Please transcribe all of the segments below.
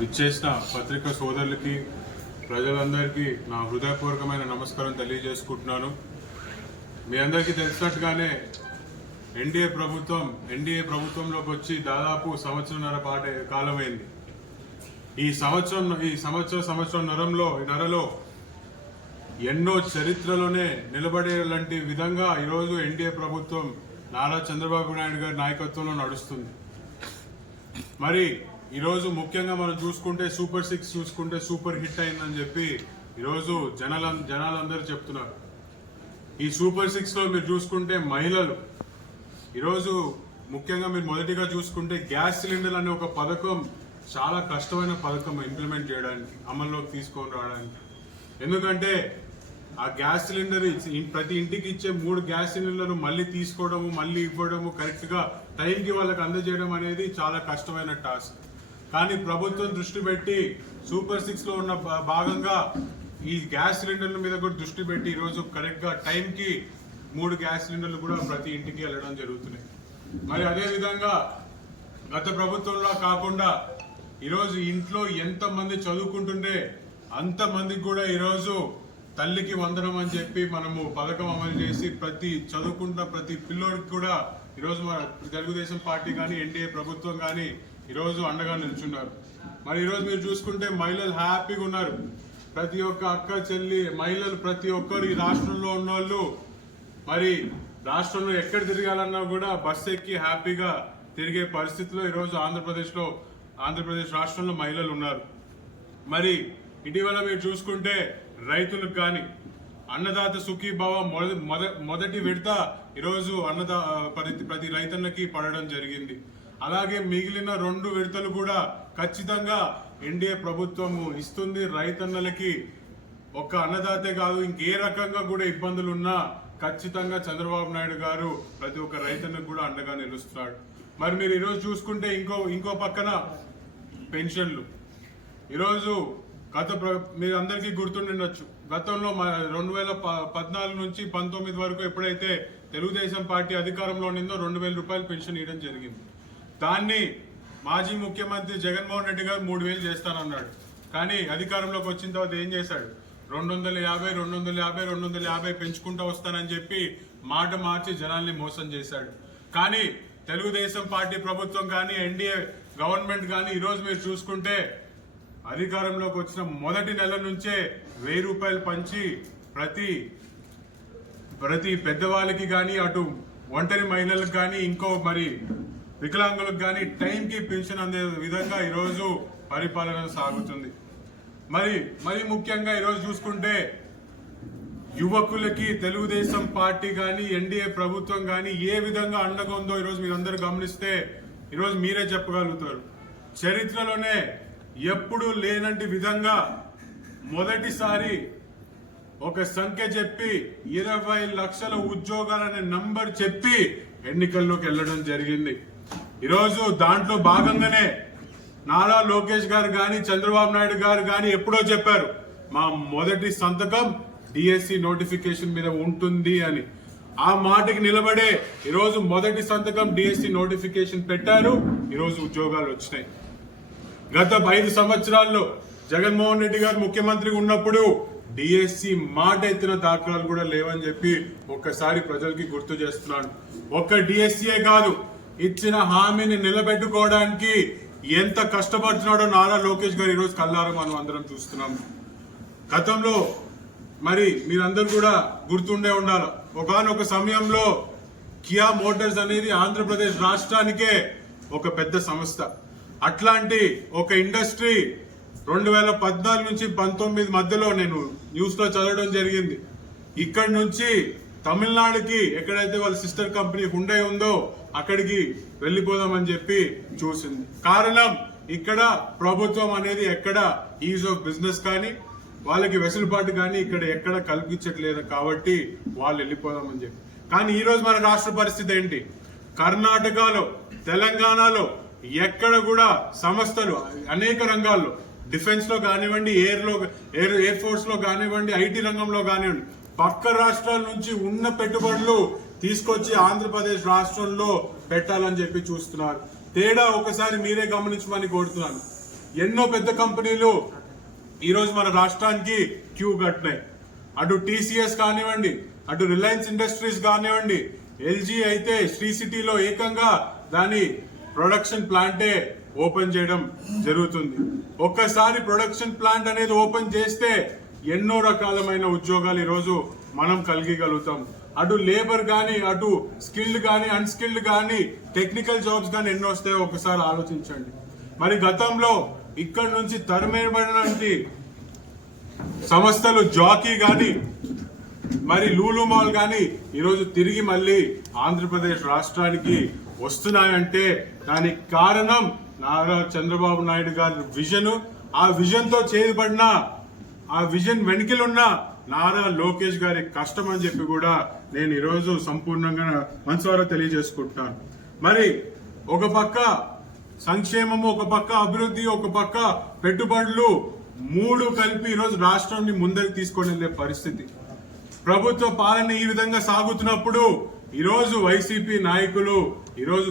విచ్చేసిన పత్రికా సోదరులకి ప్రజలందరికీ నా హృదయపూర్వకమైన నమస్కారం తెలియజేసుకుంటున్నాను. మీ అందరికీ తెలిసినట్టుగానే ఎన్డీఏ ప్రభుత్వంలోకి వచ్చి దాదాపు సంవత్సరంన్నర పాటు కాలమైంది. ఈ సంవత్సరంన్నరలో ఎన్నో చరిత్రలోనే నిలబడేలాంటి విధంగా ఈరోజు ఎన్డీఏ ప్రభుత్వం నారా చంద్రబాబు నాయుడు గారి నాయకత్వంలో నడుస్తుంది. మరి ఈరోజు ముఖ్యంగా మనం చూసుకుంటే సూపర్ 6 చూసుకుంటే సూపర్ హిట్ అయిందని చెప్పి ఈరోజు జనాలందరూ చెప్తున్నారు. ఈ సూపర్ 6లో మీరు చూసుకుంటే మహిళలు ఈరోజు ముఖ్యంగా మీరు మొదటిగా చూసుకుంటే గ్యాస్ సిలిండర్ అనే ఒక పథకం చాలా కష్టమైన పథకం ఇంప్లిమెంట్ చేయడానికి, అమల్లోకి తీసుకొని రావడానికి. ఎందుకంటే ఆ గ్యాస్ సిలిండర్ ప్రతి ఇంటికి ఇచ్చే 3 గ్యాస్ సిలిండర్లు మళ్ళీ తీసుకోవడము, మళ్ళీ ఇవ్వడము, కరెక్ట్గా టైంకి వాళ్ళకి అందజేయడం అనేది చాలా కష్టమైన టాస్క్. కానీ ప్రభుత్వం దృష్టి పెట్టి సూపర్ 6లో ఉన్న భాగంగా ఈ గ్యాస్ సిలిండర్ల మీద కూడా దృష్టి పెట్టి ఈరోజు కరెక్ట్గా టైంకి 3 గ్యాస్ సిలిండర్లు కూడా ప్రతి ఇంటికి వెళ్ళడం జరుగుతున్నాయి. మరి అదేవిధంగా గత ప్రభుత్వంలో కాకుండా ఈరోజు ఇంట్లో ఎంతమంది చదువుకుంటుంటే అంతమందికి కూడా ఈరోజు తల్లికి వందనం అని చెప్పి మనము పథకం అమలు చేసి చదువుకుంటున్న ప్రతి పిల్లోడికి కూడా ఈరోజు మన తెలుగుదేశం పార్టీ కానీ ఎన్డీఏ ప్రభుత్వం కానీ ఈరోజు అండగా నిల్చున్నారు. మరి ఈరోజు మీరు చూసుకుంటే మహిళలు హ్యాపీగా ఉన్నారు. ప్రతి ఒక్క అక్క చెల్లి మహిళలు ప్రతి ఒక్కరు ఈ రాష్ట్రంలో ఉన్న వాళ్ళు మరి రాష్ట్రంలో ఎక్కడ తిరగాలన్నా కూడా బస్సు ఎక్కి హ్యాపీగా తిరిగే పరిస్థితిలో ఈరోజు ఆంధ్రప్రదేశ్ రాష్ట్రంలో మహిళలు ఉన్నారు. మరి ఇటీవల మీరు చూసుకుంటే రైతులకు కానీ అన్నదాత సుఖీభావ మొదటి విడత ఈరోజు ప్రతి రైతన్నకి పడడం జరిగింది. అలాగే మిగిలిన 2 విడతలు కూడా ఖచ్చితంగా ఎన్డీఏ ప్రభుత్వము ఇస్తుంది. రైతన్నలకి ఒక అన్నదాతే కాదు, ఇంకే రకంగా కూడా ఇబ్బందులు ఉన్నా ఖచ్చితంగా చంద్రబాబు నాయుడు గారు ప్రతి ఒక్క రైతన్నకు కూడా అండగా నిలుస్తున్నాడు. మరి మీరు ఈరోజు చూసుకుంటే ఇంకో పక్కన పెన్షన్లు ఈరోజు మీరు అందరికీ గుర్తుండొచ్చు, గతంలో 2014 నుంచి 19 వరకు ఎప్పుడైతే తెలుగుదేశం పార్టీ అధికారంలో ఉండిందో 2000 రూపాయలు పెన్షన్ ఇవ్వడం జరిగింది. దాన్ని మాజీ ముఖ్యమంత్రి జగన్మోహన్ రెడ్డి గారు 3000 చేస్తానన్నాడు. కానీ అధికారంలోకి వచ్చిన తర్వాత ఏం చేశాడు? 250 పెంచుకుంటూ వస్తానని చెప్పి మాట మార్చి జనాల్ని మోసం చేశాడు. కానీ తెలుగుదేశం పార్టీ ప్రభుత్వం కానీ ఎన్డీఏ గవర్నమెంట్ కానీ ఈరోజు మీరు చూసుకుంటే అధికారంలోకి వచ్చిన మొదటి నెల నుంచే 1000 రూపాయలు పంచి ప్రతి పెద్దవాళ్ళకి కానీ, అటు ఒంటరి మహిళలకు కానీ, ఇంకో మరి వికలాంగులకు కానీ టైంకి పెన్షన్ అందే విధంగా ఈరోజు పరిపాలన సాగుతుంది. మరి ముఖ్యంగా ఈరోజు చూసుకుంటే యువకులకి తెలుగుదేశం పార్టీ కానీ ఎన్డీఏ ప్రభుత్వం కానీ ఏ విధంగా అండగా ఉందో ఈరోజు మీరు అందరూ గమనిస్తే ఈరోజు మీరే చెప్పగలుగుతారు. చరిత్రలోనే ఎప్పుడూ లేనంటి విధంగా మొదటిసారి ఒక సంఖ్య చెప్పి 20 లక్షల ఉద్యోగాలనే నంబర్ చెప్పి ఎన్నికల్లోకి వెళ్ళడం జరిగింది. ఈరోజు దాంట్లో భాగంగానే నారా లోకేష్ గారు కానీ చంద్రబాబు నాయుడు గారు కానీ ఎప్పుడో చెప్పారు, మా మొదటి సంతకం డిఎస్సి నోటిఫికేషన్ మీద ఉంటుంది అని. ఆ మాటకి నిలబడే ఈరోజు మొదటి సంతకం డిఎస్సి నోటిఫికేషన్ పెట్టారు. ఈరోజు ఉద్యోగాలు వచ్చినాయి. గత 5 సంవత్సరాల్లో జగన్మోహన్ రెడ్డి గారు ముఖ్యమంత్రిగా ఉన్నప్పుడు డిఎస్సి మాట ఎత్తిన దాఖలాలు కూడా లేవని చెప్పి ఒక్కసారి ప్రజలకి గుర్తు చేస్తున్నాను. ఒక్క డిఎస్సియే కాదు, ఇచ్చిన హామీని నిలబెట్టుకోవడానికి ఎంత కష్టపడుతున్నాడో నారా లోకేష్ గారు ఈరోజు కల్లారా మనం అందరం చూస్తున్నాం. గతంలో మరి మీరందరూ కూడా గుర్తుండే ఉండాలి, ఒకానొక సమయంలో కియా మోటార్స్ అనేది ఆంధ్రప్రదేశ్ రాష్ట్రానికే ఒక పెద్ద సంస్థ. అట్లాంటి ఒక ఇండస్ట్రీ 2014 నుంచి 19 మధ్యలో నేను న్యూస్ లో చదవడం జరిగింది. ఇక్కడి నుంచి తమిళనాడుకి ఎక్కడైతే వాళ్ళ సిస్టర్ కంపెనీ హుండై ఉందో అక్కడికి వెళ్ళిపోదామని చెప్పి చూసింది. కారణం ఇక్కడ ప్రభుత్వం అనేది ఎక్కడ ఈజ్ ఆఫ్ బిజినెస్ కానీ వాళ్ళకి వెసులుబాటు కానీ ఇక్కడ ఎక్కడ కల్పించట్లేదు కాబట్టి వాళ్ళు వెళ్ళిపోదామని చెప్పి. కానీ ఈ రోజు మన రాష్ట్ర పరిస్థితి ఏంటి? కర్ణాటకలో, తెలంగాణలో ఎక్కడ కూడా సంస్థలు అనేక రంగాల్లో, డిఫెన్స్ లో కానివ్వండి, ఎయిర్ ఫోర్స్ లో కానివ్వండి, ఐటీ రంగంలో కానివ్వండి, పక్క రాష్ట్రాల నుంచి ఉన్న పెట్టుబడులు తీసుకొచ్చి ఆంధ్రప్రదేశ్ రాష్ట్రంలో పెట్టాలని చెప్పి చూస్తున్నారు. తేడా ఒకసారి మీరే గమనించమని కోరుతున్నాను. ఎన్నో పెద్ద కంపెనీలు ఈరోజు మన రాష్ట్రానికి క్యూ కట్టినాయి. అటు టీసీఎస్ కానివ్వండి, అటు రిలయన్స్ ఇండస్ట్రీస్ కానివ్వండి, ఎల్జీ అయితే శ్రీ సిటీలో ఏకంగా దాని ప్రొడక్షన్ ప్లాంటే ఓపెన్ చేయడం జరుగుతుంది. ఒక్కసారి ప్రొడక్షన్ ప్లాంట్ అనేది ఓపెన్ చేస్తే ఎన్నో రకాలమైన ఉద్యోగాలు ఈరోజు మనం కలిగగలుగుతాం. అటు లేబర్ కానీ, అటు స్కిల్డ్ కానీ, అన్స్కిల్డ్ కానీ, టెక్నికల్ జాబ్స్ కానీ ఎన్నో వస్తాయో ఒకసారి ఆలోచించండి. మరి గతంలో ఇక్కడ నుంచి తరిమేయబడినటువంటి సంస్థలు జాకీ కానీ, మరి లూలు మాల్ కానీ ఈరోజు తిరిగి మళ్ళీ ఆంధ్రప్రదేశ్ రాష్ట్రానికి వస్తున్నాయంటే దానికి కారణం నారా చంద్రబాబు నాయుడు గారి విజన్. ఆ విజన్ తో చేయబడిన, ఆ విజన్ వెనుకలున్న నారా లోకేష్ గారి కష్టం అని చెప్పి కూడా నేను ఈరోజు సంపూర్ణంగా మనసారా తెలియజేసుకుంటున్నాను. మరి ఒక పక్క సంక్షేమము, ఒక పక్క అభివృద్ధి, ఒక పక్క పెట్టుబడులు, మూడు కలిపి ఈరోజు రాష్ట్రాన్ని ముందరికి తీసుకొని వెళ్లే పరిస్థితి. ప్రభుత్వ పాలన ఈ విధంగా సాగుతున్నప్పుడు ఈరోజు వైసీపీ నాయకులు ఈరోజు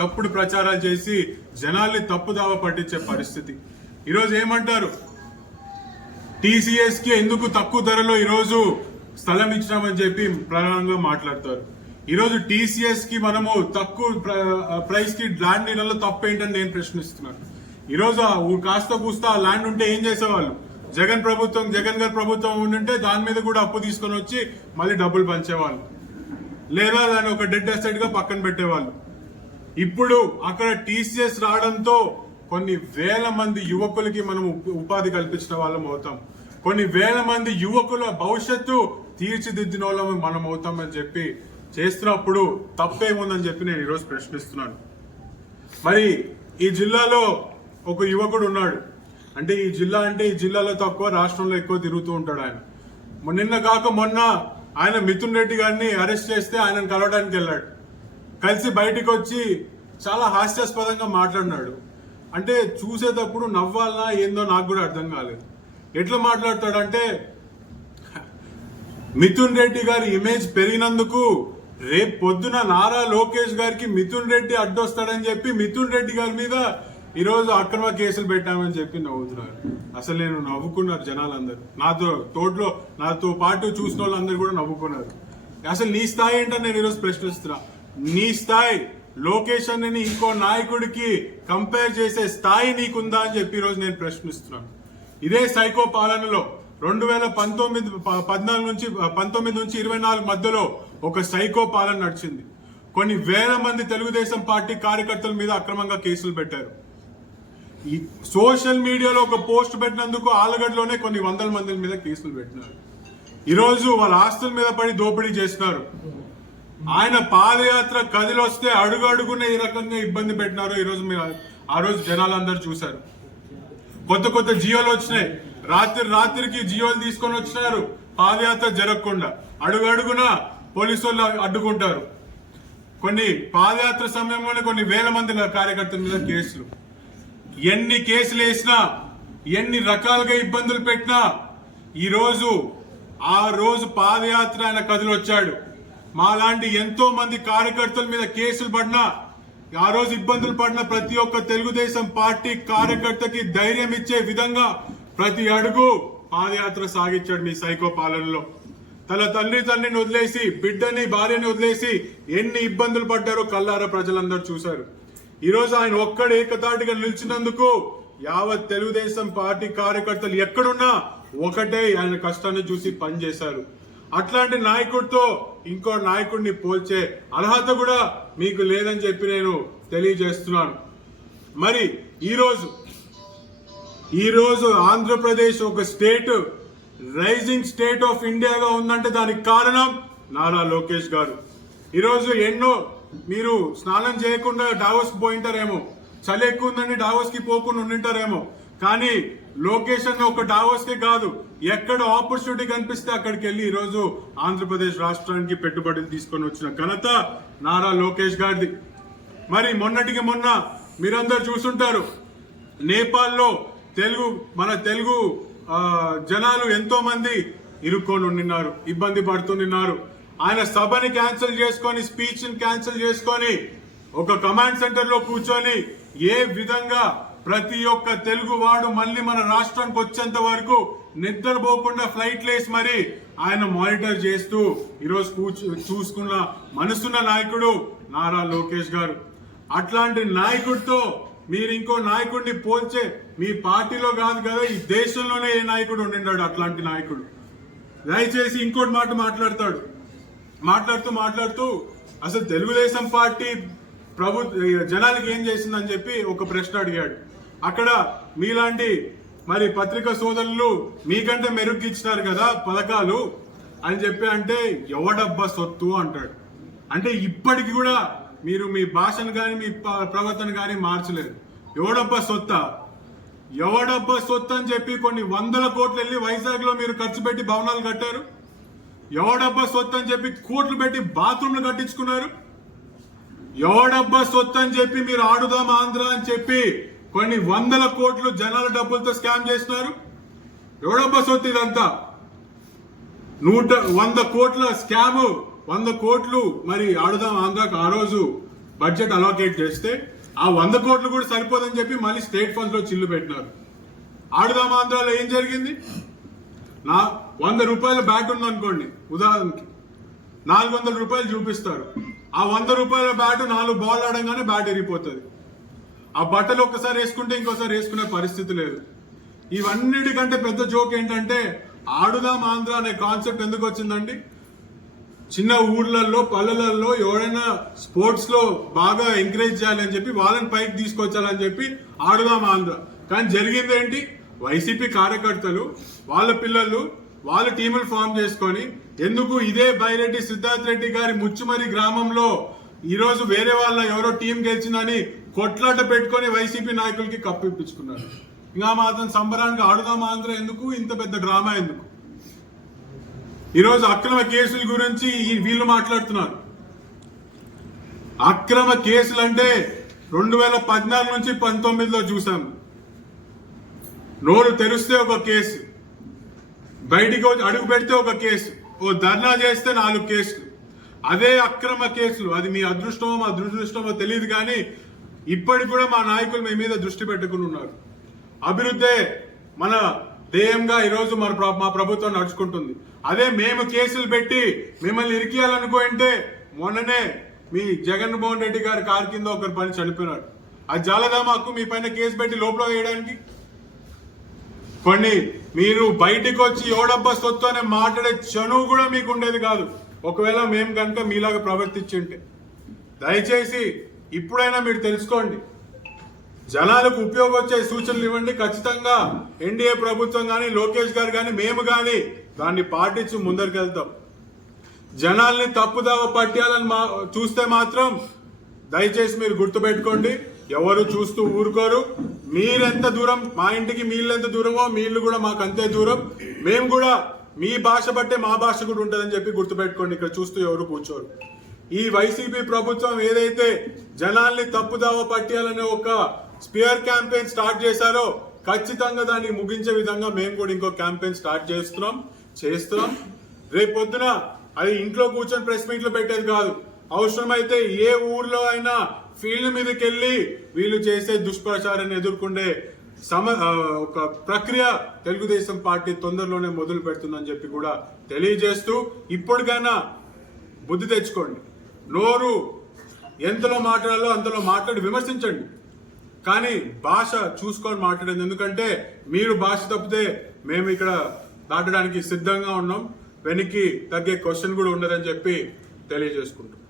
తప్పుడు ప్రచారాలు చేసి జనాల్ని తప్పుదావ పట్టించే పరిస్థితి. ఈరోజు ఏమంటారు, టీసీఎస్ కి ఎందుకు తక్కువ ధరలో ఈరోజు స్థలం ఇచ్చినామని చెప్పి ప్రధానంగా మాట్లాడతారు. ఈరోజు టీసీఎస్ కి మనము తక్కువ ప్రైస్ కి ల్యాండ్ ఇళ్లలో తప్పు ఏంటని నేను ప్రశ్నిస్తున్నాను. ఈరోజు కాస్త కూస్తా ల్యాండ్ ఉంటే ఏం చేసేవాళ్ళు? జగన్ గారి ప్రభుత్వం ఉండింటే దాని మీద కూడా అప్పు తీసుకొని వచ్చి మళ్ళీ డబ్బులు పంచేవాళ్ళు, లేదా దాన్ని ఒక డెడ్ అసెట్ గా పక్కన పెట్టేవాళ్ళు. ఇప్పుడు అక్కడ టీసీఎస్ రావడంతో కొన్ని వేల మంది యువకులకి మనం ఉపాధి కల్పించిన వాళ్ళం అవుతాం. కొన్ని వేల మంది యువకుల భవిష్యత్తు తీర్చిదిద్దిన వాళ్ళం మనం అవుతామని చెప్పి చేస్తున్నప్పుడు తప్పేముందని చెప్పి నేను ఈరోజు ప్రశ్నిస్తున్నాను. మరి ఈ జిల్లాలో ఒక యువకుడు ఉన్నాడు. అంటే ఈ జిల్లాలో తక్కువ, రాష్ట్రంలో ఎక్కువ తిరుగుతూ ఉంటాడు ఆయన. నిన్న కాక మొన్న ఆయన మిథున్ రెడ్డి గారిని అరెస్ట్ చేస్తే ఆయనను కలవడానికి వెళ్ళాడు. కలిసి బయటికి వచ్చి చాలా హాస్యాస్పదంగా మాట్లాడినాడు. అంటే చూసేటప్పుడు నవ్వాలనా ఏందో నాకు కూడా అర్థం కాలేదు. ఎట్లా మాట్లాడతాడంటే, మిథున్ రెడ్డి గారి ఇమేజ్ పెరిగినందుకు రేపు పొద్దున నారా లోకేష్ గారికి మిథున్ రెడ్డి అడ్డొస్తాడని చెప్పి మిథున్ రెడ్డి గారి మీద ఈరోజు అక్రమ కేసులు పెట్టామని చెప్పి నవ్వుతున్నారు. అసలు నేను నవ్వుకున్నారు జనాలందరూ, నాతో పాటు చూసిన వాళ్ళందరూ కూడా నవ్వుకున్నారు. అసలు నీ స్థాయి ఏంటని నేను ఈరోజు ప్రశ్నిస్తున్నా. నీ స్థాయి లోకేష్ అని ఇంకో నాయకుడికి కంపేర్ చేసే స్థాయి నీకుందా అని చెప్పి ఈరోజు నేను ప్రశ్నిస్తున్నాను. ఇదే సైకో పాలనలో 2014 నుంచి 24 మధ్యలో ఒక సైకో పాలన నడిచింది. కొన్ని వేల మంది తెలుగుదేశం పార్టీ కార్యకర్తల మీద అక్రమంగా కేసులు పెట్టారు. ఈ సోషల్ మీడియాలో ఒక పోస్ట్ పెట్టినందుకు ఆలగడ్డలోనే కొన్ని వందల మంది మీద కేసులు పెట్టినారు. ఈరోజు వాళ్ళ ఆస్తుల మీద పడి దోపిడీ చేస్తున్నారు. ఆయన పాదయాత్ర కదిలొస్తే అడుగు అడుగునే ఈ రకంగా ఇబ్బంది పెట్టినారు. ఈరోజు ఆ రోజు జనాలందరూ చూశారు. కొత్త జియోలు వచ్చినాయి. రాత్రికి జియోలు తీసుకొని వచ్చినారు. పాదయాత్ర జరగకుండా అడుగు అడుగున పోలీసు వాళ్ళు అడ్డుకుంటారు. కొన్ని పాదయాత్ర సమయంలోనే కొన్ని వేల మంది కార్యకర్తల మీద కేసులు. ఎన్ని కేసులు వేసినా, ఎన్ని రకాలుగా ఇబ్బందులు పెట్టినా ఈరోజు ఆ రోజు పాదయాత్ర ఆయన కదిలొచ్చాడు. మాలాంటి ఎంతో మంది కార్యకర్తల మీద కేసులు పడినా, ఆ రోజు ఇబ్బందులు పడిన ప్రతి ఒక్క తెలుగుదేశం పార్టీ కార్యకర్తకి ధైర్యం ఇచ్చే విధంగా ప్రతి అడుగు పాదయాత్ర సాగించాడు మీ సైకో పాలనలో. తన తండ్రిని వదిలేసి, బిడ్డని భార్యని వదిలేసి ఎన్ని ఇబ్బందులు పడ్డారో కల్లారా ప్రజలందరూ చూశారు. ఈరోజు ఆయన ఒక్కడు ఏకతాటిగా నిలిచినందుకు యావత్ తెలుగుదేశం పార్టీ కార్యకర్తలు ఎక్కడున్నా ఒకటే ఆయన కష్టాన్ని చూసి పనిచేశారు. అట్లాంటి నాయకుడితో ఇంకో నాయకుడిని పోల్చే అర్హత కూడా మీకు లేదని చెప్పి నేను తెలియజేస్తున్నాను. మరి ఈరోజు ఆంధ్రప్రదేశ్ ఒక స్టేట్, రైజింగ్ స్టేట్ ఆఫ్ ఇండియాగా ఉందంటే దానికి కారణం నారా లోకేష్ గారు. ఈరోజు ఎన్నో మీరు స్నానం చేయకుండా డావోస్ పోయింటారేమో, చలి ఎక్కువ ఉందని డావోస్ కి పోకుండా ఉండింటారేమో, కానీ లోకేష్ అన్న ఒక డావోస్ కే కాదు, ఎక్కడ ఆపర్చునిటీ కనిపిస్తే అక్కడికి వెళ్ళి ఈరోజు ఆంధ్రప్రదేశ్ రాష్ట్రానికి పెట్టుబడులు తీసుకొని వచ్చిన ఘనత నారా లోకేష్ గారిది. మరి మొన్నటికి మొన్న మీరందరూ చూసుంటారు, నేపాల్లో మన తెలుగు జనాలు ఎంతో మంది ఇరుక్కొని ఉండినారు, ఇబ్బంది పడుతున్నారు. ఆయన సభని క్యాన్సిల్ చేసుకొని, స్పీచ్ ని క్యాన్సిల్ చేసుకొని ఒక కమాండ్ సెంటర్ లో కూర్చొని ఏ విధంగా ప్రతి ఒక్క తెలుగు వాడు మళ్ళీ మన రాష్ట్రానికి వచ్చేంత వరకు నిద్రపోకుండా ఫ్లైట్ లేసి మరి ఆయన మానిటర్ చేస్తూ ఈరోజు చూసుకున్న మనసున్న నాయకుడు నారా లోకేష్ గారు. అట్లాంటి నాయకుడితో మీరు ఇంకో నాయకుడిని పోల్చే మీ పార్టీలో కాదు కదా, ఈ దేశంలోనే ఏ నాయకుడు ఉండినాడు అట్లాంటి నాయకుడు. దయచేసి ఇంకోటి మాట మాట్లాడుతూ అసలు తెలుగుదేశం పార్టీ జనానికి ఏం చేసిందని చెప్పి ఒక ప్రశ్న అడిగాడు. అక్కడ మీలాంటి మరి పత్రికా సోదరులు మీకంటే మెరుగ్గిచ్చినారు కదా పథకాలు అని చెప్పి అంటే ఎవడబ్బా సొత్తు అంటాడు. అంటే ఇప్పటికి కూడా మీరు మీ భాషను కానీ మీ ప్రవర్తన కానీ మార్చలేదు. ఎవడబ్బా సొత్తు అని చెప్పి కొన్ని 100 కోట్లు వెళ్ళి వైజాగ్ లో మీరు ఖర్చు పెట్టి భవనాలు కట్టారు. ఎవడబ్బా సొత్తు అని చెప్పి కోట్లు పెట్టి బాత్రూమ్లు కట్టించుకున్నారు. ఎవడబ్బా సొత్తు అని చెప్పి మీరు ఆడుదాం ఆంధ్ర అని చెప్పి కొన్ని 100 కోట్లు జనాల డబ్బులతో స్కామ్ చేసినారు. ఎవడబ్బా సొత్తు ఇదంతా? 100 కోట్ల స్కామ్, 100 కోట్లు మరి ఆడుదాం ఆంధ్రాకు ఆ రోజు బడ్జెట్ అలోకేట్ చేస్తే ఆ 100 కోట్లు కూడా సరిపోదని చెప్పి మళ్ళీ స్టేట్ ఫండ్స్ లో చిల్లు పెట్టినారు. ఆడుదాం ఆంధ్రాలో ఏం జరిగింది? 100 రూపాయల బ్యాట్ ఉందనుకోండి, ఉదాహరణకి 400 రూపాయలు చూపిస్తారు. ఆ 100 రూపాయల బ్యాట్ 4 బాల్ ఆడంగానే బ్యాట్ ఎరిగిపోతుంది. ఆ బట్టలు ఒక్కసారి వేసుకుంటే ఇంకోసారి వేసుకునే పరిస్థితి లేదు. ఇవన్నిటికంటే పెద్ద జోక్ ఏంటంటే ఆడుదాం ఆంధ్ర అనే కాన్సెప్ట్ ఎందుకు వచ్చిందండి? చిన్న ఊర్లలో పల్లెలలో ఎవరైనా స్పోర్ట్స్ లో బాగా ఎంకరేజ్ చేయాలని చెప్పి వాళ్ళని పైకి తీసుకొచ్చాలని చెప్పి ఆడుదాం ఆంధ్ర. కానీ జరిగింది ఏంటి? వైసీపీ కార్యకర్తలు వాళ్ళ పిల్లలు వాళ్ళ టీములు ఫామ్ చేసుకొని ఎందుకు ఇదే బైరెడ్డి సిద్ధార్థ్ రెడ్డి గారి ముచ్చుమరి గ్రామంలో ఈరోజు వేరే వాళ్ళ ఎవరో టీం గెలిచిందని కొట్లాట పెట్టుకొని వైసీపీ నాయకులకి కప్పిప్పించుకున్నారు. ఇంకా మాత్రం సంబరానికి ఆడుదాం ఆంధ్ర ఎందుకు? ఇంత పెద్ద డ్రామా ఎందుకు? ఈరోజు అక్రమ కేసుల గురించి వీళ్ళు మాట్లాడుతున్నారు. అక్రమ కేసులు అంటే 2014 నుంచి 19లో చూసాం. నోరు తెరిస్తే ఒక కేసు, బయటికి అడుగు పెడితే ఒక కేసు, ఓ ధర్నా చేస్తే 4 కేసులు. అదే అక్రమ కేసులు. అది మీ అదృష్టమో దురదృష్టమో తెలియదు కానీ ఇప్పటికి కూడా మా నాయకులు మీ మీద దృష్టి పెట్టుకుని ఉన్నారు. అభివృద్ధే మన ధ్యేయంగా ఈరోజు మా ప్రభుత్వం నడుచుకుంటుంది. అదే మేము కేసులు పెట్టి మిమ్మల్ని ఇరికియాలనుకుంటే మొన్ననే మీ జగన్మోహన్ రెడ్డి గారి కారు కింద ఒకరు పని చనిపోయినాడు. అది జాలదా మాకు మీ పైన కేసు పెట్టి లోపల వేయడానికి? కొన్ని మీరు బయటికి వచ్చి ఎవడబ్బా సొత్తు అనే మాట్లాడే చనువు కూడా మీకు ఉండేది కాదు ఒకవేళ మేము కనుక మీలాగా ప్రవర్తించుంటే. దయచేసి ఇప్పుడైనా మీరు తెలుసుకోండి, జనాలకు ఉపయోగం వచ్చే సూచనలు ఇవ్వండి. ఖచ్చితంగా ఎన్డీఏ ప్రభుత్వం కానీ లోకేష్ గారు కానీ మేము కానీ దాన్ని పాటించి ముందరికి వెళ్తాం. జనాల్ని తప్పుదావ పట్టాలని చూస్తే మాత్రం దయచేసి మీరు గుర్తుపెట్టుకోండి, ఎవరు చూస్తూ ఊరుకోరు. మీరెంత దూరం మా ఇంటికి మీళ్ళెంత దూరమో మీళ్ళు కూడా మాకు అంతే దూరం. మేము కూడా మీ భాష బట్టే మా భాష కూడా ఉంటుందని చెప్పి గుర్తుపెట్టుకోండి. ఇక్కడ చూస్తూ ఎవరు కూర్చోరు. ఈ వైసీపీ ప్రభుత్వం ఏదైతే జనాల్ని తప్పుదావ పట్టాలనే ఒక స్పియర్ క్యాంపెయిన్ స్టార్ట్ చేశారో ఖచ్చితంగా దాన్ని ముగించే విధంగా మేము కూడా ఇంకో క్యాంపెయిన్ స్టార్ట్ చేస్తున్నాం. రేపు పొద్దున అది ఇంట్లో కూర్చొని ప్రెస్ మీట్లు పెట్టేది కాదు. అవసరమైతే ఏ ఊర్లో అయినా ఫీల్డ్ మీదకి వెళ్ళి వీళ్ళు చేసే దుష్ప్రచారాన్ని ఎదుర్కొండే ఒక ప్రక్రియ తెలుగుదేశం పార్టీ తొందరలోనే మొదలు పెడుతుందని చెప్పి కూడా తెలియజేస్తూ ఇప్పటికైనా బుద్ధి తెచ్చుకోండి. నోరు ఎంతలో మాట్లాడాలో అంతలో మాట్లాడి విమర్శించండి, కానీ భాష చూసుకొని మాట్లాడేది. ఎందుకంటే మీరు భాష తప్పితే మేము ఇక్కడ దాటడానికి సిద్ధంగా ఉన్నాం. వెనక్కి తగ్గే క్వశ్చన్ కూడా ఉండదని చెప్పి తెలియజేసుకుంటాం.